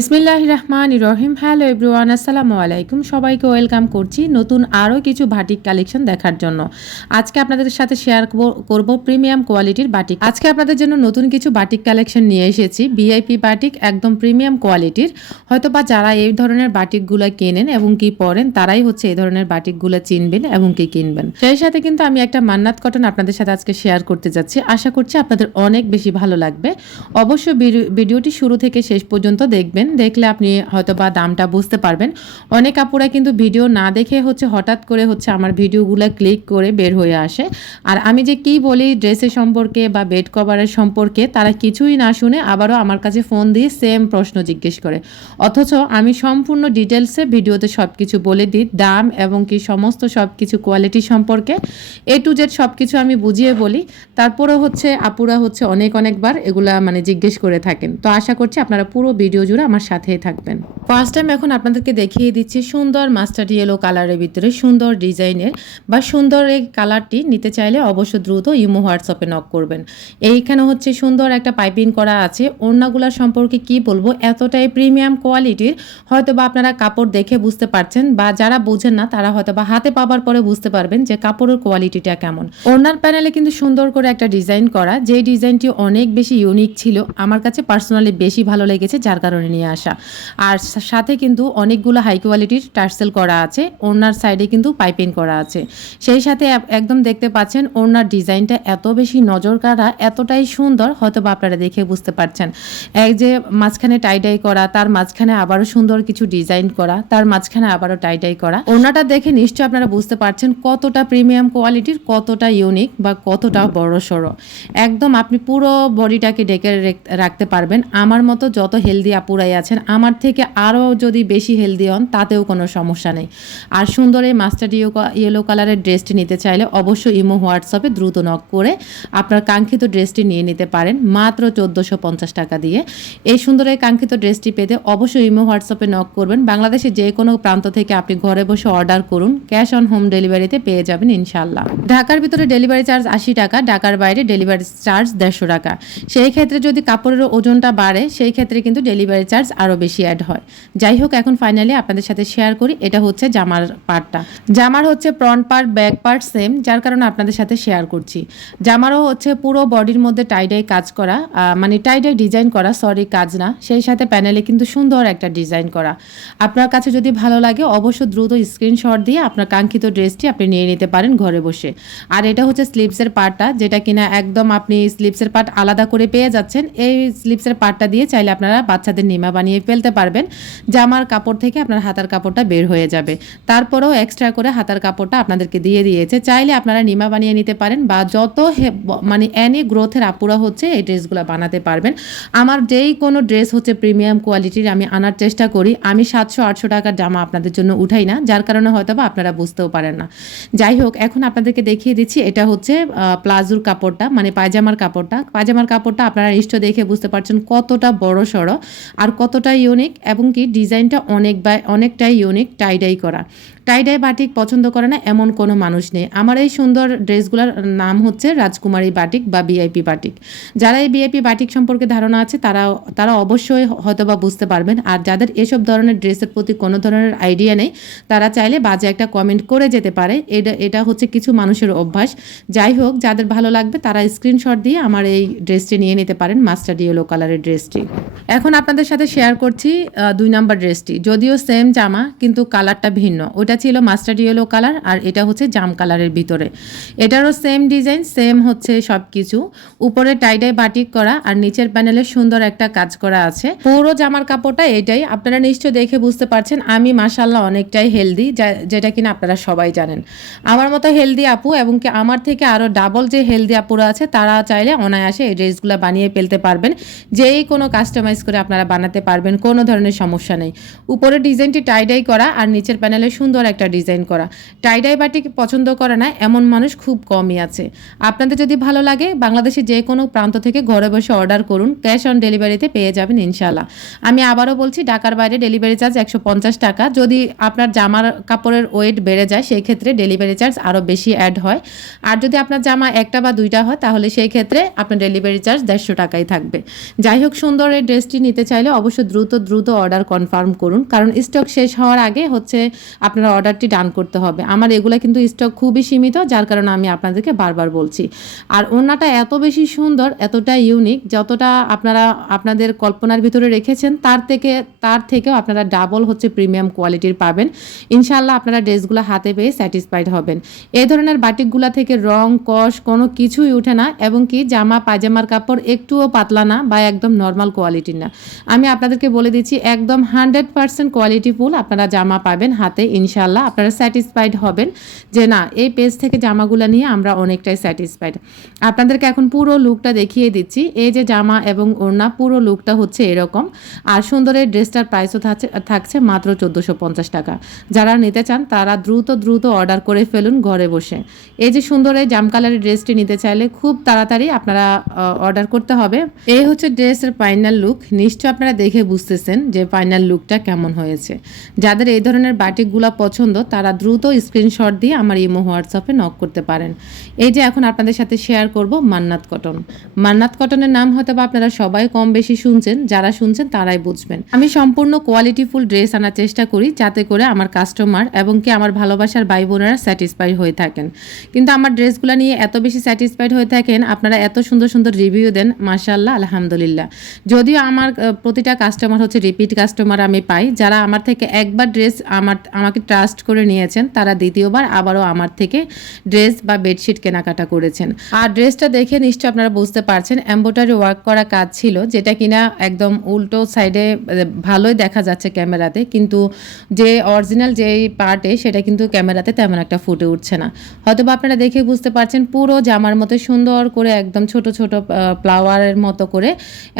বিসমিল্লাহির রহমানির রহিম। Hello everyone, আসসালামু আলাইকুম। সবাইকে ওয়েলকাম করছি নতুন আরও কিছু বাটিক কালেকশন দেখার জন্য। আজকে আপনাদের সাথে শেয়ার করব প্রিমিয়াম কোয়ালিটির বাটিক। আজকে আপনাদের জন্য নতুন কিছু বাটিক কালেকশন নিয়ে এসেছি, ভিআইপি বাটিক, একদম প্রিমিয়াম কোয়ালিটির। হয়তোবা যারা এই ধরনের বাটিকগুলো কেনেন এবং কি পরেন তারাই হচ্ছে এই ধরনের বাটিকগুলো চিনবেন এবং কি কিনবেন। সেই সাথে কিন্তু আমি একটা মান্নাত কটন আপনাদের সাথে আজকে শেয়ার করতে যাচ্ছি। আশা করছি আপনাদের অনেক বেশি ভালো লাগবে। অবশ্যই ভিডিওটি শুরু থেকে শেষ পর্যন্ত দেখবেন, দেখলে আপনি হয়তোবা দামটা বুঝতে পারবেন। অনেক আপুরা কিন্তু ভিডিও না দেখে হঠাৎ করে আমার ভিডিওগুলো ক্লিক করে বের হয়ে আসে, আর আমি যে কি বলি ড্রেসের সম্পর্কে বা বেড কভারের সম্পর্কে তারা কিছুই না শুনে আবারও আমার কাছে ফোন দিয়ে সেম প্রশ্ন জিজ্ঞেস করে। অথচ আমি সম্পূর্ণ ডিটেলসে ভিডিওতে সব কিছু বলে দিই, দাম এবং কি সমস্ত সব কিছু কোয়ালিটি সম্পর্কে A to Z সব কিছু আমি বুঝিয়ে বলি। তারপরে আপুরা অনেকবার এগুলা জিজ্ঞেস করে থাকেন। তো আশা করছি আপনারা পুরো ভিডিও জুড়ে আমার সাথেই থাকবেন। ফার্স্ট টাইম এখন আপনাদেরকে দেখিয়ে দিচ্ছি সুন্দর মাস্টার্ড ইয়েলো কালারের ভিতরে সুন্দর ডিজাইনের বা সুন্দর এই কালারটি নিতে চাইলে অবশ্য দ্রুত ইমো হোয়াটসঅ্যাপে নক করবেন। এইখানে সুন্দর একটা পাইপিং করা আছে। ওড়নাগুলা সম্পর্কে কি বলবো, এতটাই প্রিমিয়াম কোয়ালিটির, হয়তোবা আপনারা কাপড় দেখে বুঝতে পারছেন, বা যারা বোঝেন না তারা হয়তোবা হাতে পাবার পরে বুঝতে পারবেন যে কাপড়ের কোয়ালিটিটা কেমন। ওড়নার প্যানেলে কিন্তু সুন্দর করে একটা ডিজাইন করা, যে ডিজাইনটি অনেক বেশি ইউনিক ছিল, আমার কাছে পার্সোনালি বেশি ভালো লেগেছে, যার কারণে নিয়ে আসা। আর সাথে কিন্তু অনেকগুলো হাই কোয়ালিটির টার্সেল করা আছে, ওড়নার সাইডে কিন্তু পাইপিং করা আছে। সেই সাথে একদম দেখতে পাচ্ছেন ওড়নার ডিজাইনটা এত বেশি নজর কাড়া, এতটাই সুন্দর, হয়তো বা আপনারা দেখে বুঝতে পারছেন। এই যে মাঝখানে টাইডাই করা, তার মাঝখানে আবারও সুন্দর কিছু ডিজাইন করা, তার মাঝখানে আবারও টাইডাই করা। ওড়নাটা দেখে নিশ্চয়ই আপনারা বুঝতে পারছেন কতটা প্রিমিয়াম কোয়ালিটির, কতটা ইউনিক বা কতটা বড় সড়ো। একদম আপনি পুরো বডিটাকে ডেকে রাখতে পারবেন। আমার মতো যত হেলদি আপুরাই আছেন, আমার থেকে আরও যদি বেশি হেলদি হন তাতেও কোনো সমস্যা নেই। আর সুন্দর এই মাস্টার্ড ইয়েলো কালারের ড্রেসটি নিতে চাইলে অবশ্যই ইমো হোয়াটসঅ্যাপে দ্রুত নক করে আপনার কাঙ্ক্ষিত ড্রেসটি নিয়ে নিতে পারেন মাত্র 1450 টাকা দিয়ে। এই সুন্দর এই কাঙ্ক্ষিত ড্রেসটি পেতে অবশ্যই ইমো হোয়াটসঅ্যাপে নক করবেন। বাংলাদেশের যে কোনো প্রান্ত থেকে আপনি ঘরে বসে অর্ডার করুন, ক্যাশ অন হোম ডেলিভারিতে পেয়ে যাবেন ইনশাল্লাহ। ঢাকার ভিতরে ডেলিভারি চার্জ 80 টাকা, ঢাকার বাইরে ডেলিভারি চার্জ 150 টাকা। সেই ক্ষেত্রে যদি কাপড়ের ওজনটা বাড়ে সেই ক্ষেত্রে কিন্তু ডেলিভারি চার্জ আরও বেশি অ্যাড হয়। যাই হোক, এখন ফাইনালি আপনাদের সাথে শেয়ার করি, এটা জামার পার্টটা। জামার front part back part same, যার কারণে আপনাদের সাথে শেয়ার করছি। জামারও পুরো বডির মধ্যে টাইডাই কাজ করা, টাইডাই ডিজাইন করা, সরি কাজ না, সেই সাথে প্যানেলে কিন্তু সুন্দর একটা ডিজাইন করা। আপনার কাছে যদি ভালো লাগে অবশ্য দ্রুত স্ক্রিনশট দিয়ে আপনার কাঙ্ক্ষিত ড্রেসটি আপনি নিয়ে নিতে পারেন ঘরে বসে। আর এটা স্লিভসের পার্টটা, যেটা কিনা একদম আপনি স্লিভসের পার্ট আলাদা করে পেয়ে যাচ্ছেন। এই স্লিভসের পার্টটা দিয়ে চাইলে আপনারা বাচ্চাদের নিমা বানিয়ে ফেলতে পারবেন। জামার কাপড় থেকে আপনার হাতার কাপড়টা বের হয়ে যাবে। তারপরেও এক্সট্রা করে হাতার কাপড়টা আপনাদেরকে দিয়ে দিয়েছে, চাইলে আপনারা নিমা বানিয়ে নিতে পারেন, বা যত এনি গ্রোথের আপুরা এই ড্রেসগুলো বানাতে পারবেন। আমার যেই কোনো ড্রেস প্রিমিয়াম কোয়ালিটির আমি আনার চেষ্টা করি। আমি 700-800 টাকার জামা আপনাদের জন্য উঠাই না, যার কারণে হয়তো বা আপনারা বুঝতেও পারেন না। যাই হোক, এখন আপনাদেরকে দেখিয়ে দিচ্ছি, এটা প্লাজোর কাপড়টা, পায়জামার কাপড়টা। পায়জামার কাপড়টা আপনারা নিশ্চয় দেখে বুঝতে পারছেন কতটা বড় সড়ো আর কতটা ইউনিক, এবং কি ডিজাইনটা অনেকটাই ইউনিক। টাইডাই করা, টাইডাই বাটিক পছন্দ করে না এমন কোনো মানুষ নেই। আমার এই সুন্দর ড্রেসগুলোর নাম রাজকুমারী বাটিক বা ভিআইপি বাটিক। যারা এই ভিআইপি বাটিক সম্পর্কে ধারণা আছে তারা অবশ্যই হয়তোবা বুঝতে পারবেন। আর যাদের এসব ধরনের ড্রেসের প্রতি কোনো ধরনের আইডিয়া নেই, তারা চাইলে বাজে একটা কমেন্ট করে যেতে পারে। এটা কিছু মানুষের অভ্যাস। যাই হোক, যাদের ভালো লাগবে তারা স্ক্রিনশট দিয়ে আমার এই ড্রেসটি নিয়ে নিতে পারেন, মাস্টার্ড ইয়েলো কালারের ড্রেসটি। এখন আপনাদের সাথে শেয়ার করছি 2 নাম্বার ড্রেসটি। যদিও সেম জামা কিন্তু কালারটা ভিন্ন। ওটা ছিল মাস্টার্ড ইয়েলো কালার, আর এটা জাম কালারের ভিতরে। এটারও সেম ডিজাইন, সেম সব কিছু। উপরে টাইডাই বাটিক করা আর নিচের প্যানেলে সুন্দর একটা কাজ করা আছে। পুরো জামার কাপড়টা এটাই। আপনারা নিশ্চয় দেখে বুঝতে পারছেন আমি মাশাআল্লাহ অনেকটাই হেলদি, যেটা কিনা আপনারা সবাই জানেন। আমার মতো হেলদি আপু এবং কি আমার থেকে আরও ডাবল যে হেলদি আপুরা আছে, তারা চাইলে অনায়াসে এই ড্রেসগুলো বানিয়ে ফেলতে পারবেন। যেই কোনো কাস্টমাইজ করে আপনারা বানাতে পারবেন, কোনো ধরনের সমস্যা নেই। উপরে ডিজাইনটি টাইডাই করা আর নিচের প্যানেলে সুন্দর একটা ডিজাইন করা। টাইডাই বাটিক পছন্দ করে না এমন মানুষ খুব কমই আছে। আপনাদের যদি ভালো লাগে বাংলাদেশের যে কোনো প্রান্ত থেকে ঘরে বসে অর্ডার করুন, ক্যাশ অন ডেলিভারিতে পেয়ে যাবেন ইনশাল্লাহ। আমি আবারও বলছি, ঢাকার বাইরে ডেলিভারি চার্জ 150 টাকা। যদি আপনার জামার কাপড়ের ওয়েট বেড়ে যায় সেই ক্ষেত্রে ডেলিভারি চার্জ আরও বেশি অ্যাড হয়। আর যদি আপনার জামা একটা বা দুইটা হয় তাহলে সেই ক্ষেত্রে আপনার ডেলিভারি চার্জ 150 টাকাই থাকবে। যাই হোক, সুন্দর এই ড্রেসটি নিতে চাইলে অবশ্যই দ্রুত অর্ডার কনফার্ম করুন, কারণ স্টক শেষ হওয়ার আগে হচ্ছে আপনারা অর্ডারটি ডান করতে হবে। আমার এগুলো কিন্তু স্টক খুবই সীমিত, যার কারণে আমি আপনাদেরকে বারবার বলছি। আর ওড়নাটা এত বেশি সুন্দর, এতটা ইউনিক, যতটা আপনারা আপনাদের কল্পনার ভিতরে রেখেছেন তার থেকেও আপনারা ডাবল হচ্ছে প্রিমিয়াম কোয়ালিটির পাবেন ইনশাল্লাহ। আপনারা ড্রেসগুলো হাতে পেয়ে স্যাটিসফাইড হবেন। এই ধরনের বাটিকগুলা থেকে রং কষ কোনো কিছুই উঠে না, এবং কি জামা পায়জামার কাপড় একটুও পাতলা না বা একদম নর্মাল কোয়ালিটির না। আমি আপনাদেরকে বলে দিচ্ছি, একদম 100% কোয়ালিটিফুল আপনারা জামা পাবেন হাতে ইনশাল্লাহ। আপনারা স্যাটিসফাইড হবেন যে না, এই পেজ থেকে জামাগুলো নিয়ে আমরা অনেকটাই স্যাটিসফাইড। আপনাদেরকে এখন পুরো লুকটা দেখিয়ে দিচ্ছি। এই যে জামা এবং ওড়না, পুরো লুকটা হচ্ছে এরকম। আর সুন্দর এই ড্রেসটার প্রাইসও থাকছে মাত্র 1450 টাকা। যারা নিতে চান তারা দ্রুত অর্ডার করে ফেলুন ঘরে বসে। এই যে সুন্দর এই জাম কালারের ড্রেসটি নিতে চাইলে খুব তাড়াতাড়ি আপনারা অর্ডার করতে হবে। এই হচ্ছে ড্রেসের ফাইনাল লুক। নিশ্চয় আপনারা দেখে বুঝতেছেন যে ফাইনাল লুকটা কেমন হয়েছে। যাদের এই ধরনের বাটিকগুলো পছন্দ তারা দ্রুত স্ক্রিনশট দিয়ে আমার ইমো হোয়াটসঅ্যাপে নক করতে পারেন। এই যে এখন আপনাদের সাথে শেয়ার করব মান্নাত কটন। মান্নাত কটনের নাম হয়তো বা আপনারা সবাই কম বেশি শুনছেন, যারা শুনছেন তারাই বুঝবেন। আমি সম্পূর্ণ কোয়ালিটিফুল ড্রেস আনার চেষ্টা করি যাতে করে আমার কাস্টমার এবং কি আমার ভালোবাসার ভাই বোনেরা স্যাটিসফাই হয়ে থাকেন। কিন্তু আমার ড্রেসগুলো নিয়ে এত বেশি স্যাটিসফাইড হয়ে থাকেন, আপনারা এত সুন্দর রিভিউ দেন, মাশাআল্লাহ, আলহামদুলিল্লাহ। যদিও আমার প্রতিটা কাস্টমার হচ্ছে রিপিট কাস্টমার আমি পাই, যারা আমার থেকে একবার ড্রেস আমাকে ট্রাস্ট করে নিয়েছেন তারা দ্বিতীয়বার আবারও আমার থেকে ড্রেস বা বেডশিট কেনাকাটা করেছেন। আর ড্রেসটা দেখে নিশ্চয় আপনারা বুঝতে পারছেন এমব্রয়ডারি ওয়ার্ক করা কাজ ছিল, যেটা কিনা একদম উল্টো সাইডে ভালোই দেখা যাচ্ছে ক্যামেরাতে, কিন্তু যে অরিজিনাল যেই পার্টে সেটা কিন্তু ক্যামেরাতে তেমন একটা ফুটে উঠছে না। হয়তো বা আপনারা দেখে বুঝতে পারছেন পুরো জামার মতো সুন্দর করে একদম ছোট ফ্লাওয়ারের মতো করে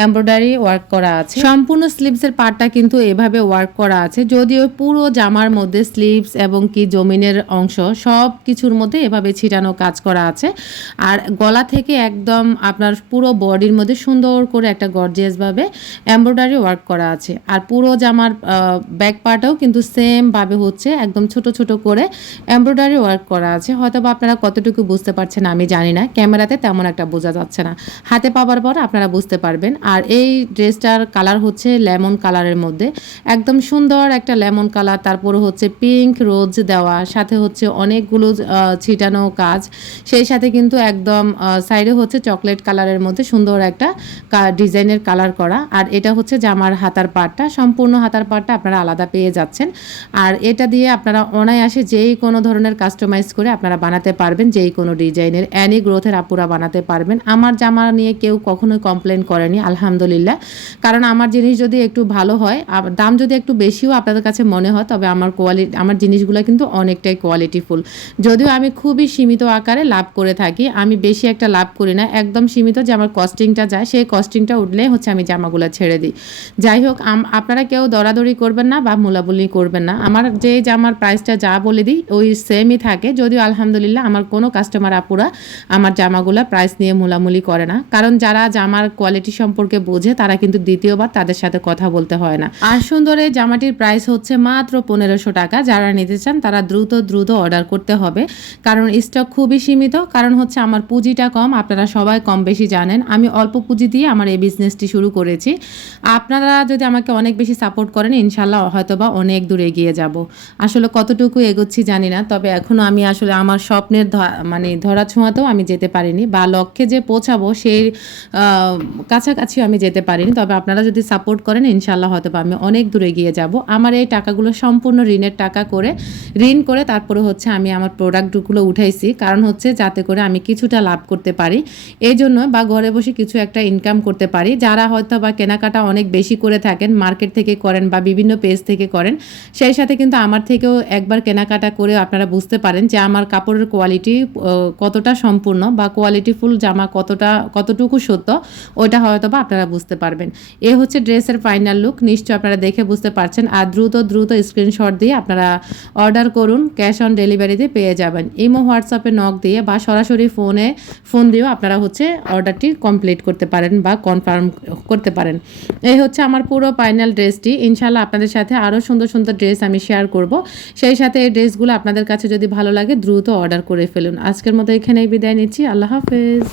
এমব্রয়ডারি ওয়ার্ক করা আছে। সম্পূর্ণ স্লিভসের পার্টটা কিন্তু এভাবে ওয়ার্ক করা আছে, যদিও পুরো জামার মধ্যে স্লিভস এবং কি জমিনের অংশ সব কিছুর মধ্যে এভাবে ছিটানো কাজ করা আছে। আর গলা থেকে একদম আপনার পুরো বডির মধ্যে সুন্দর করে একটা গর্জিয়াসভাবে এমব্রয়ডারি ওয়ার্ক করা আছে। আর পুরো জামার ব্যাক পার্টও কিন্তু সেম ভাবে হচ্ছে একদম ছোট করে এমব্রয়ডারি ওয়ার্ক করা আছে। হয়তো বা আপনারা কতটুকু বুঝতে পারছেন আমি জানি না, ক্যামেরাতে তেমন একটা বোঝা যাচ্ছে না, হাতে পাওয়ার পর আপনারা বুঝতে পারবেন। আর এই ড্রেসটার কালার হচ্ছে লেমন কালারের মধ্যে, একদম সুন্দর একটা লেমন কালার, তারপরে হচ্ছে পিঙ্ক রোজ দেওয়া, সাথে হচ্ছে অনেকগুলো ছিটানো কাজ, সেই সাথে কিন্তু একদম সাইডে হচ্ছে চকলেট কালারের মধ্যে সুন্দর একটা ডিজাইনের কালার করা। আর এটা হচ্ছে জামার হাতার পার্টটা, সম্পূর্ণ হাতার পার্টটা আপনারা আলাদা পেয়ে যাচ্ছেন। আর এটা দিয়ে আপনারা অনায়াসে যেই কোনো ধরনের কাস্টমাইজ করে আপনারা বানাতে পারবেন, যেই কোনো ডিজাইনের অ্যানি গ্রোথের আপুরা বানাতে পারবেন। আমার জামা নিয়ে কেউ কখনোই কমপ্লেন করেনি আলহামদুলিল্লাহ, কারণ আমার জিনিস যদি একটু ভালো হয়, দাম যদি একটু বেশিও আপনাদের কাছে মনে হয়, তবে আমার জিনিসগুলো কিন্তু অনেকটাই কোয়ালিটিফুল। যদিও আমি খুবই সীমিত আকারে লাভ করে থাকি, আমি বেশি একটা লাভ করি না, একদম সীমিত, যে আমার কস্টিংটা যায় সেই কস্টিংটা উঠলে হচ্ছে আমি জামাগুলো ছেড়ে দিই। যাই হোক, আপনারা কেউ দরাদরি করবেন না বা মুলাবুলি করবেন না, আমার যে জামার প্রাইসটা যা বলে দিই ওই সেমই থাকে। যদিও আলহামদুলিল্লাহ আমার কোনো কাস্টমার আপুরা আমার জামাগুলো প্রাইস নিয়ে মুলামুলি করে না, কারণ যারা জামার কোয়ালিটি সম্পর্কে বোঝে তারা কিন্তু দ্বিতীয়বার তাদের সাথে কথা বলতে হয় না। আর সুন্দর এই জামাটির প্রাইস হচ্ছে মাত্র 1500 টাকা। যারা নিতে চান তারা দ্রুত অর্ডার করতে হবে, কারণ স্টক খুবই সীমিত। কারণ হচ্ছে আমার পুঁজিটা কম, আপনারা সবাই কম বেশি জানেন আমি অল্প পুঁজি দিয়ে আমার এই বিজনেসটি শুরু করেছি। আপনারা যদি আমাকে অনেক বেশি সাপোর্ট করেন ইনশাল্লাহ হয়তোবা অনেক দূর এগিয়ে যাব। আসলে কতটুকু এগোচ্ছি জানি না, তবে এখনও আমি আসলে আমার স্বপ্নের ধরা ছোঁয়াতেও আমি যেতে পারিনি, বা লক্ষ্যে যে পৌঁছাবো সেই কাছাকাছিও আমি যেতে পারিনি। তবে আপনারা যদি সাপোর্ট করেন ইনশাল্লাহ হয়তোবা আমি অনেক দূর এগিয়ে যাব। আমার এই টাকাগুলো সম্পূর্ণ ঋণের টাকা ঋণ করে তারপরে হচ্ছে আমি আমার প্রোডাক্টগুলো উঠাইছি, কারণ হচ্ছে যাতে করে আমি কিছুটা লাভ করতে পারি এই জন্য, বা ঘরে বসে কিছু একটা ইনকাম করতে পারি। যারা হয়তো বা কেনাকাটা অনেক বেশি করে থাকেন, মার্কেট থেকে করেন বা বিভিন্ন পেজ থেকে করেন, সেই সাথে কিন্তু আমার থেকেও একবার কেনাকাটা করে আপনারা বুঝতে পারেন যে আমার কাপড়ের কোয়ালিটি কতটা সম্পূর্ণ বা কোয়ালিটিফুল জামা কতটুকু সত্য, ওইটা হয়তো বা আপনারা বুঝতে পারবেন। এ হচ্ছে ড্রেসের ফাইনাল লুক, নিশ্চয় আপনারা দেখে বুঝতে পারছেন। আর দ্রুত স্ক্রিনশট দিয়ে আপনারা অর্ডার করুন, ক্যাশ অন ডেলিভারিতে পেয়ে যাবেন। ইমো হোয়াটসঅ্যাপে নক দিয়ে বা সরাসরি ফোন দিয়েও আপনারা হচ্ছে অর্ডারটি কমপ্লিট করতে পারেন বা কনফার্ম করতে পারেন। এই হচ্ছে আমার পুরো ফাইনাল ড্রেসটি। ইনশাআল্লাহ আপনাদের সাথে আরও সুন্দর সুন্দর ড্রেস আমি শেয়ার করব। সেই সাথে এই ড্রেসগুলো আপনাদের কাছে যদি ভালো লাগে দ্রুত অর্ডার করে ফেলুন। আজকের মতো এখানেই বিদায় নিচ্ছি। আল্লাহ হাফেজ।